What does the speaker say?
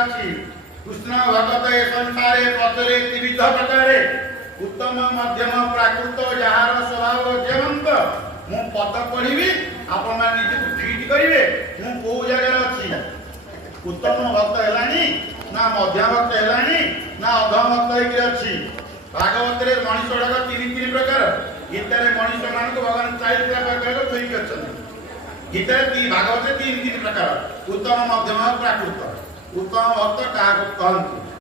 अछि कृष्ण भगत ए संसारे पतरे त्रिविध प्रकारे उत्तम मध्यम प्राकृत जहार स्वभाव जेवंत मु पद पढ़िबी आपण मान निजे ट्रीट करिवे मु को जगह अछि उत्तम भक्त हेलानी ना मध्यम भक्त हेलानी ना अधम भक्त हेकि अछि भागवत रे मनुष्य गुड़ाक तीन प्रकार गीता रे मनुष्य मान को भगवान 4 प्रकार थोइक अछन गीता रे भागवत रे तीन प्रकार उत्तम मध्यम प्राकृत उत्तम भक्त का कहନ୍ତି